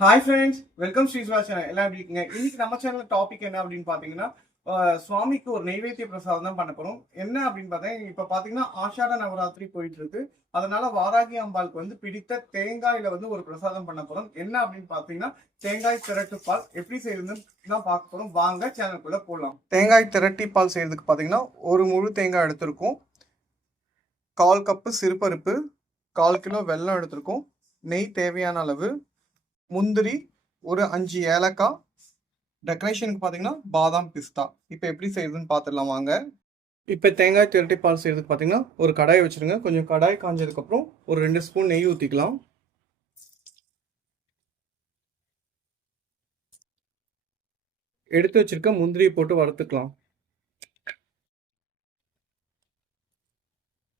Hi friends, welcome Sri சுவா channel. எல்லாம் எப்படி இருக்கீங்க? இன்னைக்கு நம்ம சேனல் டாபிக் என்ன அப்படின்னு பார்த்தீங்கன்னா, சுவாமிக்கு ஒரு நெய்வேத்திய பிரசாதம் தான் பண்ண போறோம். என்ன அப்படின்னு பார்த்தீங்கன்னா, இப்போ பார்த்தீங்கன்னா ஆஷாட நவராத்திரி போயிட்டு இருக்கு. அதனால வாராகி அம்பாளுக்கு பிடித்த தேங்காயில ஒரு பிரசாதம் பண்ண போறோம். என்ன அப்படின்னு பார்த்தீங்கன்னா, தேங்காய் திரட்டு பால் எப்படி செய்யறதுன்னு தான் பார்க்க போறோம். வாங்க சேனலுக்குள்ள போகலாம். தேங்காய் திரட்டி பால் செய்யறதுக்கு பார்த்தீங்கன்னா, ஒரு முழு தேங்காய் எடுத்திருக்கோம், 1/4 கப்பு சிறுபருப்பு, 1/4 கிலோ வெல்லம் எடுத்திருக்கோம், நெய் தேவையான அளவு, முந்திரி, ஒரு 5 ஏலக்காய், டெக்கரேஷனுக்கு பார்த்தீங்கன்னா பாதாம், பிஸ்தா. இப்போ எப்படி செய்யுதுன்னு பார்த்துடலாம் வாங்க. இப்போ தேங்காய் திரட்டி பால் செய்யறதுக்கு பார்த்தீங்கன்னா ஒரு கடாயை வச்சுருங்க. கொஞ்சம் கடாய் காஞ்சதுக்கப்புறம் ஒரு 2 ஸ்பூன் நெய் ஊற்றிக்கலாம். எடுத்து வச்சிருக்க முந்திரியை போட்டு வறுத்துக்கலாம்.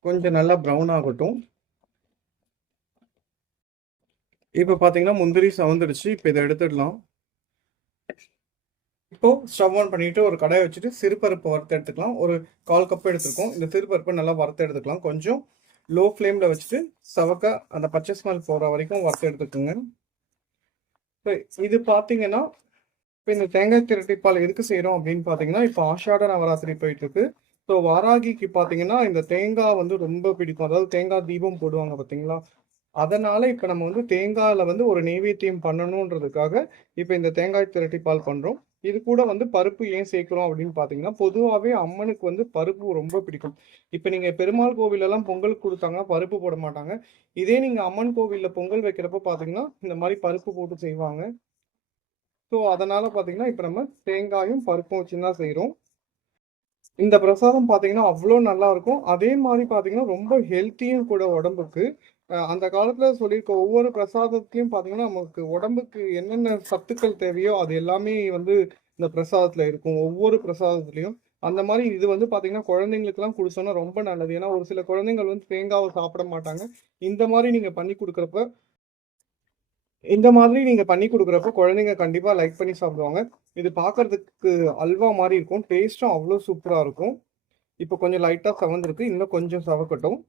கொஞ்சம் நல்லா ப்ரௌன் ஆகட்டும். இப்போ பார்த்தீங்கன்னா முந்திரி சவந்துடுச்சு. இப்போ இதை எடுத்துடலாம். இப்போ ஸ்டவ் ஆன் பண்ணிட்டு ஒரு கடாயை வச்சுட்டு சிறுபருப்பு வறுத்து எடுத்துக்கலாம். ஒரு 1/4 கப் எடுத்துருக்கோம். இந்த சிறுபருப்பை நல்லா வறுத்து எடுத்துக்கலாம். கொஞ்சம் லோ ஃப்ளேமில் வச்சுட்டு சவக்க அந்த பச்சை ஸ்மெல் போகிற வரைக்கும் வறுத்து எடுத்துக்கோங்க. இப்போ இது பார்த்தீங்கன்னா, இப்போ இந்த தேங்காய் திரட்டி பால் எதுக்கு செய்கிறோம் அப்படின்னு பார்த்தீங்கன்னா, இப்போ ஆஷாட நவராத்திரி போயிட்டு இருக்கு. ஸோ வாராகிக்கு பார்த்தீங்கன்னா இந்த தேங்காய் ரொம்ப பிடிக்கும். அதாவது தேங்காய் தீபம் போடுவாங்க பார்த்தீங்களா, அதனால இப்போ நம்ம தேங்காயில் ஒரு நெய்வேத்தியம் பண்ணணுன்றதுக்காக இப்போ இந்த தேங்காய் திரட்டி பால் பண்ணுறோம். இது கூட பருப்பு ஏன் சேர்க்குறோம் அப்படின்னு பார்த்தீங்கன்னா, பொதுவாகவே அம்மனுக்கு பருப்பு ரொம்ப பிடிக்கும். இப்போ நீங்கள் பெருமாள் கோவிலெல்லாம் பொங்கல் கொடுத்தாங்கன்னா பருப்பு போட மாட்டாங்க. இதே நீங்கள் அம்மன் கோவிலில் பொங்கல் வைக்கிறப்ப பார்த்தீங்கன்னா இந்த மாதிரி பருப்பு போட்டு செய்வாங்க. ஸோ அதனால் பார்த்தீங்கன்னா இப்போ நம்ம தேங்காயும் பருப்பும் வச்சு தான் செய்கிறோம். இந்த பிரசாதம் பார்த்தீங்கன்னா அவ்வளோ நல்லா இருக்கும். அதே மாதிரி பார்த்தீங்கன்னா ரொம்ப ஹெல்த்தியும் கூட உடம்புக்கு. அந்த காலத்தில் சொல்லியிருக்க ஒவ்வொரு பிரசாதத்துலையும் பார்த்தீங்கன்னா நமக்கு உடம்புக்கு என்னென்ன சத்துக்கள் தேவையோ அது எல்லாமே இந்த பிரசாதத்தில் இருக்கும். ஒவ்வொரு பிரசாதத்துலையும் அந்த மாதிரி இது பார்த்தீங்கன்னா குழந்தைங்களுக்குலாம் கொடுத்தோன்னா ரொம்ப நல்லது. ஏன்னா ஒரு சில குழந்தைங்கள் தேங்காவை சாப்பிட மாட்டாங்க. இந்த மாதிரி நீங்கள் பண்ணி கொடுக்குறப்ப குழந்தைங்க கண்டிப்பாக லைக் பண்ணி சாப்பிடுவாங்க. இது பார்க்கறதுக்கு அல்வா மாதிரி இருக்கும். டேஸ்ட்டும் அவ்வளோ சூப்பராக இருக்கும். இப்போ கொஞ்சம் லைட்டாக செவந்திருக்கு. இன்னும் கொஞ்சம் செவக்கட்டும்.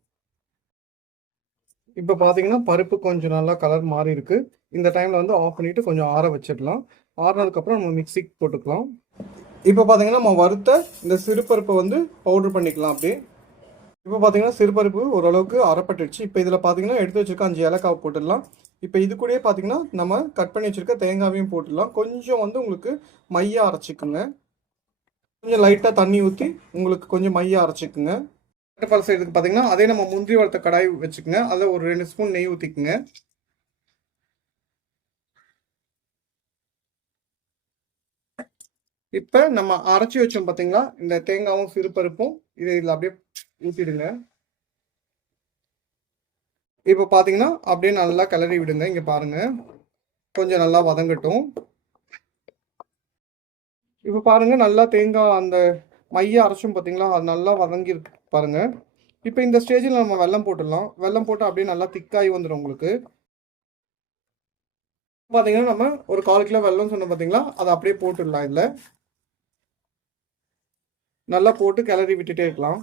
இப்போ பார்த்தீங்கன்னா பருப்பு கொஞ்சம் நல்லா கலர் மாறி இருக்கு. இந்த டைமில் ஆஃப் பண்ணிவிட்டு கொஞ்சம் ஆற வச்சிடலாம். ஆறினதுக்கப்புறம் நம்ம மிக்சிக்கு போட்டுக்கலாம். இப்போ பார்த்தீங்கன்னா நம்ம வறுத்த இந்த சிறுபருப்பை பவுட்ரு பண்ணிக்கலாம் அப்படியே. இப்போ பார்த்தீங்கன்னா சிறுபருப்பு ஓரளவுக்கு அரைப்பட்டுடுச்சு. இப்போ இதில் பார்த்தீங்கன்னா எடுத்து வச்சுருக்க 5 ஏலக்காய் போட்டுடலாம். இப்போ இது கூடயே பார்த்தீங்கன்னா நம்ம கட் பண்ணி வச்சுருக்க தேங்காவையும் போட்டுடலாம். கொஞ்சம் உங்களுக்கு மையாக அரைச்சிக்குங்க. கொஞ்சம் லைட்டாக தண்ணி ஊற்றி உங்களுக்கு கொஞ்சம் மையாக அரைச்சிக்குங்க. பால் செய்யறதுக்கு பார்த்தீங்கன்னா அதே நம்ம முந்திரி வறுத்த கடாய் வச்சுக்கோங்க. அதில் ஒரு 2 ஸ்பூன் நெய் ஊற்றிக்குங்க. இப்போ நம்ம அரைச்சி வச்சோம் பார்த்தீங்களா, இந்த தேங்காயும் சிறுபருப்பும் இதில் அப்படியே ஊற்றிடுங்க. இப்போ பார்த்தீங்கன்னா அப்படியே நல்லா கிளறி விடுங்க. இங்கே பாருங்கள், கொஞ்சம் நல்லா வதங்கட்டும். இப்போ பாருங்கள் நல்லா தேங்காய் அந்த மைய அரைச்சும் பார்த்தீங்களா, அது நல்லா வதங்கியிருக்கு பாருங்கள். இப்போ இந்த ஸ்டேஜில் நம்ம வெல்லம் போட்டுடலாம். வெல்லம் போட்டு அப்படியே நல்லா திக்காகி வந்துடும் உங்களுக்கு. பார்த்தீங்கன்னா நம்ம ஒரு 1/4 கிலோ வெல்லம் சொன்னோம் பார்த்தீங்களா, அதை அப்படியே போட்டுடலாம். இதில் நல்லா போட்டு கிளறி விட்டுட்டே இருக்கலாம்.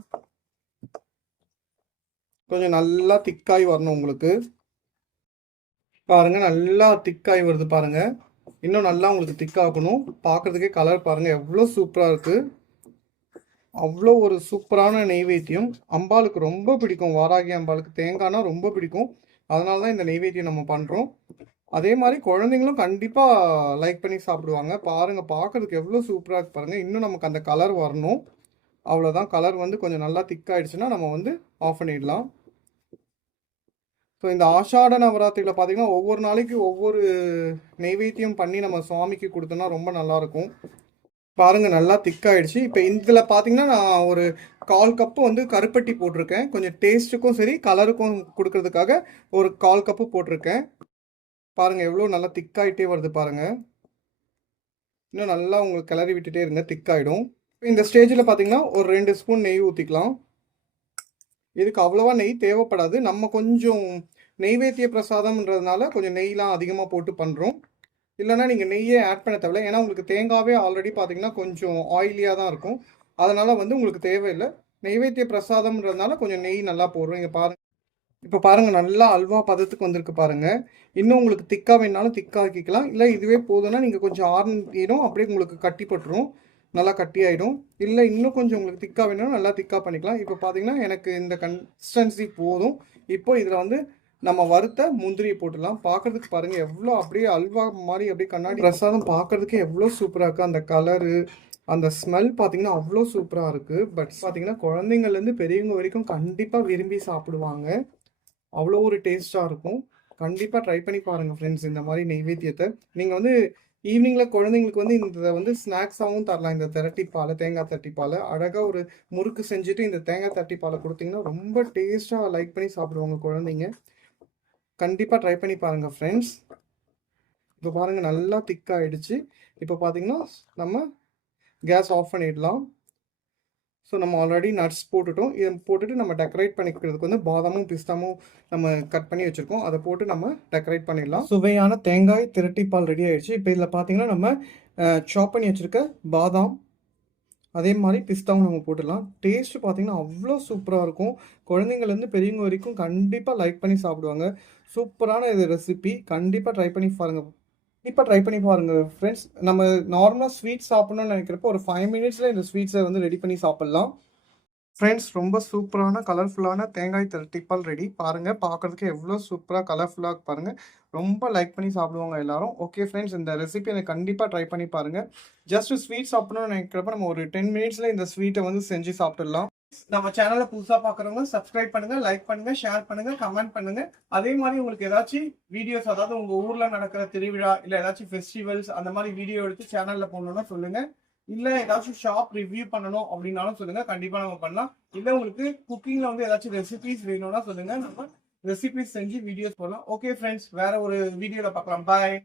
கொஞ்சம் நல்லா திக்காகி வரணும் உங்களுக்கு. பாருங்கள் நல்லா திக்காகி வருது பாருங்கள். இன்னும் நல்லா உங்களுக்கு திக்காகணும். பார்க்குறதுக்கே கலர் பாருங்கள் எவ்வளோ சூப்பராக இருக்குது. அவ்வளோ ஒரு சூப்பரான நெய்வேத்தியம். அம்பாளுக்கு ரொம்ப பிடிக்கும். வாராகி அம்பாளுக்கு தேங்காய்னா ரொம்ப பிடிக்கும். அதனால தான் இந்த நெய்வேத்தியம் நம்ம பண்ணுறோம். அதே மாதிரி குழந்தைங்களும் கண்டிப்பாக லைக் பண்ணி சாப்பிடுவாங்க. பாருங்கள் பார்க்குறதுக்கு எவ்வளோ சூப்பராக இருக்கு பாருங்கள். இன்னும் நமக்கு அந்த கலர் வரணும். அவ்வளோதான். கலர் கொஞ்சம் நல்லா திக்காயிடுச்சுன்னா நம்ம ஆஃப் பண்ணிடலாம். ஸோ இந்த ஆஷாட நவராத்திரியில் பார்த்தீங்கன்னா ஒவ்வொரு நாளைக்கு ஒவ்வொரு நெய்வேத்தியம் பண்ணி நம்ம சுவாமிக்கு கொடுத்தோன்னா ரொம்ப நல்லாயிருக்கும். பாருங்கள் நல்லா திக்காயிடுச்சு. இப்போ இதில் பார்த்தீங்கன்னா நான் ஒரு 1/4 கப்பு கருப்பட்டி போட்டிருக்கேன். கொஞ்சம் டேஸ்ட்டுக்கும் சரி கலருக்கும் கொடுக்கறதுக்காக ஒரு 1/4 கப்பு போட்டிருக்கேன். பாருங்கள் எவ்வளோ நல்லா திக்காயிட்டே வருது பாருங்கள். இன்னும் நல்லா உங்களுக்கு கிளறி விட்டுட்டே இருங்க, திக்காயிடும். இந்த ஸ்டேஜில் பார்த்தீங்கன்னா ஒரு 2 ஸ்பூன் நெய் ஊற்றிக்கலாம். இதுக்கு அவ்வளோவா நெய் தேவைப்படாது. நம்ம கொஞ்சம் நெய்வேத்திய பிரசாதம்ன்றதுனால கொஞ்சம் நெய்லாம் அதிகமாக போட்டு பண்ணுறோம். இல்லைனா நீங்கள் நெய்யே ஆட் பண்ண தேவையில்லை. ஏன்னா உங்களுக்கு தேங்காவே ஆல்ரெடி பார்த்தீங்கன்னா கொஞ்சம் ஆயிலியாக தான் இருக்கும். அதனால் உங்களுக்கு தேவையில்லை. நெய்வேத்திய பிரசாதம்ன்றதுனால கொஞ்சம் நெய் நல்லா போடுறோம். இங்கே பாருங்கள் இப்போ பாருங்க நல்லா அல்வா பதத்துக்கு வந்திருக்கு பாருங்க. இன்னும் உங்களுக்கு திக்கா வேணாலும் திக்கா ஆக்கிக்கலாம். இல்ல இதுவே போதும்னா நீங்க கொஞ்சம் ஆறிடும் அப்படியே உங்களுக்கு கட்டி பட்டுரும். நல்லா கட்டி ஆயிடும். இல்ல இன்னும் கொஞ்சம் உங்களுக்கு திக்கா வேணும்னா நல்லா திக்கா பண்ணிக்கலாம். இப்போ பார்த்தீங்கன்னா எனக்கு இந்த கன்சிஸ்டன்சி போதும். இப்போ இதில் வந்து நம்ம வறுத்த முந்திரியை போட்டுடலாம். பார்க்கறதுக்கு பாருங்க எவ்வளோ அப்படியே அல்வா மாதிரி அப்படியே கண்ணாடி பிரசாதம் பார்க்கறதுக்கு எவ்வளோ சூப்பராக இருக்குது. அந்த கலரு அந்த ஸ்மெல் பார்த்தீங்கன்னா அவ்வளோ சூப்பராக இருக்குது. பட் பார்த்தீங்கன்னா குழந்தைங்கள்லேருந்து பெரியவங்க வரைக்கும் கண்டிப்பாக விரும்பி சாப்பிடுவாங்க. அவ்வளோ ஒரு டேஸ்ட்டாக இருக்கும். கண்டிப்பாக ட்ரை பண்ணி பாருங்கள் ஃப்ரெண்ட்ஸ் இந்த மாதிரி நெய்வேத்தியத்தை. நீங்கள் வந்து ஈவினிங்கில் குழந்தைங்களுக்கு வந்து இந்த வந்து ஸ்நாக்ஸாகவும் தரலாம். இந்த திரட்டிப்பாலை, தேங்காய் தட்டிப்பாலை அழகாக ஒரு முறுக்கு செஞ்சுட்டு இந்த தேங்காய் தட்டிப்பாலை கொடுத்தீங்கன்னா ரொம்ப டேஸ்ட்டாக லைக் பண்ணி சாப்பிடுவாங்க குழந்தைங்க. கண்டிப்பாக ட்ரை பண்ணி பாருங்கள் ஃப்ரெண்ட்ஸ். இப்போ பாருங்கள் நல்லா திக்காகிடுச்சு. இப்போ பார்த்தீங்கன்னா நம்ம கேஸ் ஆஃப் பண்ணிடலாம். ஸோ நம்ம ஆல்ரெடி நட்ஸ் போட்டுட்டோம். இதை போட்டுட்டு நம்ம டெக்கரேட் பண்ணிக்கிறதுக்கு வந்து பாதாமும் பிஸ்தாமும் நம்ம கட் பண்ணி வச்சுருக்கோம். அதை போட்டு நம்ம டெக்கரேட் பண்ணிடலாம். சுவையான தேங்காய் திரட்டிப்பால் ரெடி ஆகிடுச்சு. இப்போ இதில் பார்த்தீங்கன்னா நம்ம சாப் பண்ணி வச்சுருக்க பாதாம் அதே மாதிரி பிஸ்தாவும் நம்ம போட்டுடலாம். டேஸ்ட்டு பார்த்தீங்கன்னா அவ்வளோ சூப்பராக இருக்கும். குழந்தைங்கள்லேருந்து பெரியவங்க வரைக்கும் கண்டிப்பாக லைக் பண்ணி சாப்பிடுவாங்க. சூப்பரான இது ரெசிபி. கண்டிப்பாக ட்ரை பண்ணி பாருங்கள். கண்டிப்பாக ட்ரை பண்ணி பாருங்கள் ஃப்ரெண்ட்ஸ். நம்ம நார்மலாக ஸ்வீட் சாப்பிட்ணுன்னு நினைக்கிறப்போ ஒரு 5 மினிட்ஸில் இந்த ஸ்வீட்ஸை வந்து ரெடி பண்ணி சாப்பிட்லாம். ஃப்ரெண்ட்ஸ் ரொம்ப சூப்பரான கலர்ஃபுல்லான தேங்காய் திரட்டிப்பால் ரெடி. பாருங்கள் பார்க்குறதுக்கு எவ்வளோ சூப்பராக கலர்ஃபுல்லாக பாருங்கள். ரொம்ப லைக் பண்ணி சாப்பிடுவாங்க எல்லாரும். ஓகே ஃப்ரெண்ட்ஸ் இந்த ரெசிபி எனக்கு கண்டிப்பாக ட்ரை பண்ணி பாருங்கள். ஜஸ்ட் ஸ்வீட் சாப்பிட்ணுன்னு நினைக்கிறப்ப நம்ம ஒரு 10 மினிட்ஸில் இந்த ஸ்வீட்டை வந்து செஞ்சு சாப்பிட்டுடலாம். நம்ம சேனலை புதுசாக பார்க்குறவங்க சப்ஸ்கிரைப் பண்ணுங்க, லைக் பண்ணுங்க, ஷேர் பண்ணுங்க, கமெண்ட் பண்ணுங்க. அதே மாதிரி உங்களுக்கு ஏதாச்சும் வீடியோஸ், அதாவது உங்க ஊர்ல நடக்கிற திருவிழா இல்ல ஏதாச்சும் ஃபெஸ்டிவல்ஸ் அந்த மாதிரி வீடியோ எடுத்து சேனல்ல போடணும்னா சொல்லுங்க. இல்ல ஏதாச்சும் ஷாப் ரிவ்யூ பண்ணணும் அப்படின்னாலும் சொல்லுங்க. கண்டிப்பா நம்ம பண்ணலாம். இல்ல உங்களுக்கு குக்கிங்ல வந்து ஏதாச்சும் ரெசிபிஸ் வேணும்னா சொல்லுங்க. நம்ம ரெசிபிஸ் செஞ்சு வீடியோஸ் போடலாம். ஓகே ஃப்ரெண்ட்ஸ், வேற ஒரு வீடியோல பார்க்கலாம். பாய்.